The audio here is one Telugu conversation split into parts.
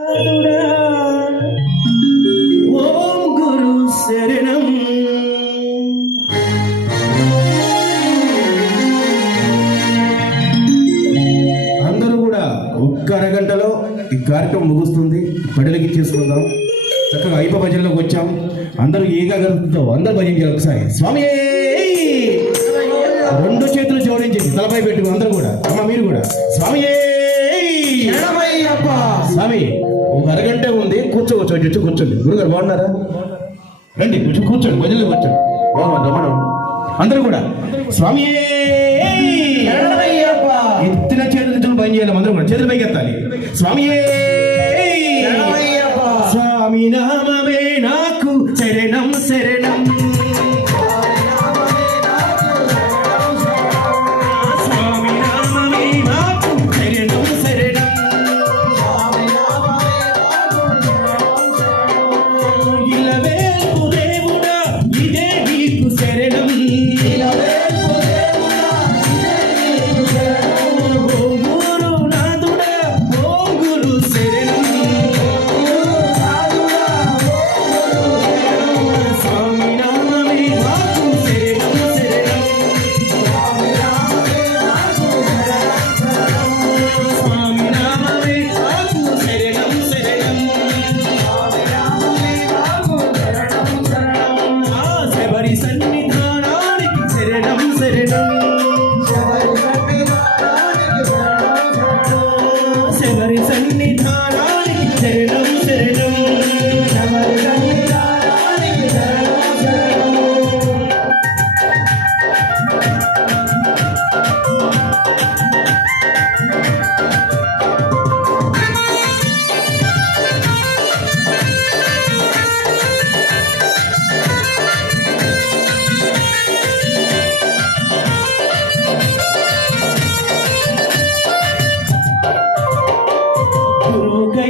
ఓం గురు శరణం. అందరూ కూడా ఒక్క అరగంటలో ఈ కార్యక్రమం ముగుస్తుంది. బడులకి చేసుకుందాం. చక్కగా అయిప భజనలోకి వచ్చాం. అందరూ ఏకాగ్రతతో అందరూ భజన చేయాలి ఒకసారి. స్వామి! రెండు చేతులు జోడించండి. తలపై పెట్టుకుని అందరూ కూడా. అమ్మ మీరు కూడా. స్వామి! స్వామి ఒక అరగంట ఉంది కూర్చోవచ్చు వచ్చి కూర్చోండి. గురుగారు బాగున్నారా? రండి కూర్చో కూర్చోండి భజనలో కూర్చోండి. బాగున్నా మనం అందరూ కూడా. స్వామి ఎత్తిన చేతులు పని చేయాలి అందరూ కూడా. చేతులు పైకి ఎత్తాలి స్వామి స్వామి నామమే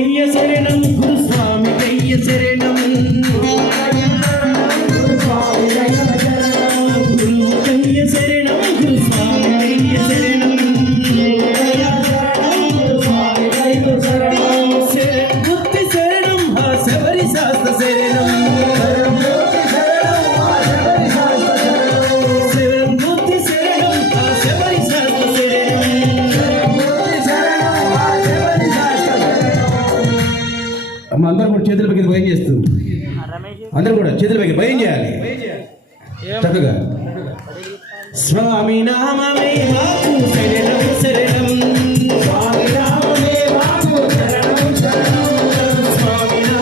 గురు కయ్య శరణం గురు స్వామి కయ్య చేతుల పైకి భయం చేస్తూ? అందరూ కూడా చేతుల పైకి భయం చేయాలి. చక్కగా. స్వామి శరణం శరణం. శరణం శరణం. స్వామి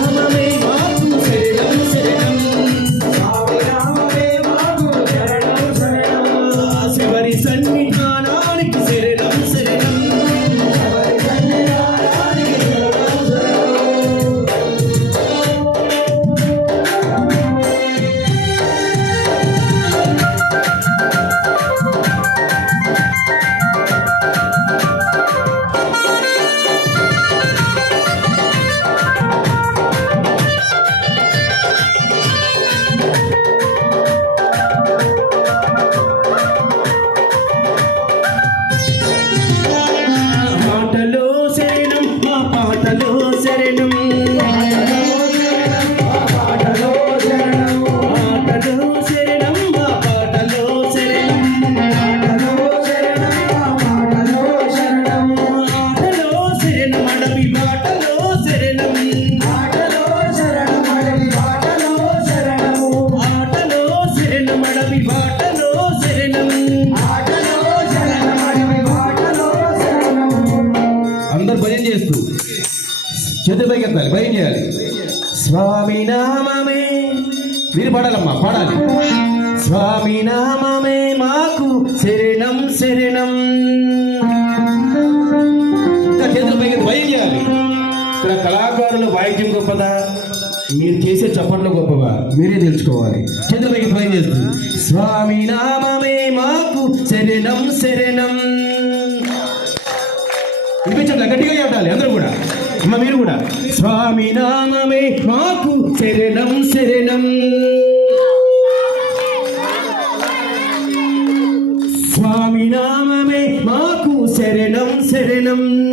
చేయాలి. స్వామి నామమే. మీరు పాడాలమ్మా పాడాలి. స్వామి నామమే మాకు శరణం శరణం. ఇంకా చేతుల పైకి భయం చేయాలి. ఇక్కడ కళాకారుల వాయిద్యం గొప్పదా? మీరు చేసే చప్పట్లు గొప్పవా? మీరే తెలుసుకోవాలి. చేతుల పైకి భయం చేస్తుంది. స్వామి నామమే మాకు శరణం శరణం. వినిపించట్లే గట్టిగా చెప్పాలి అందరూ కూడా. అమ్మ మీరు కూడా. స్వామి నామమే. మాకు శరణం శరణం. స్వామి నామమే. మాకు శరణం శరణం.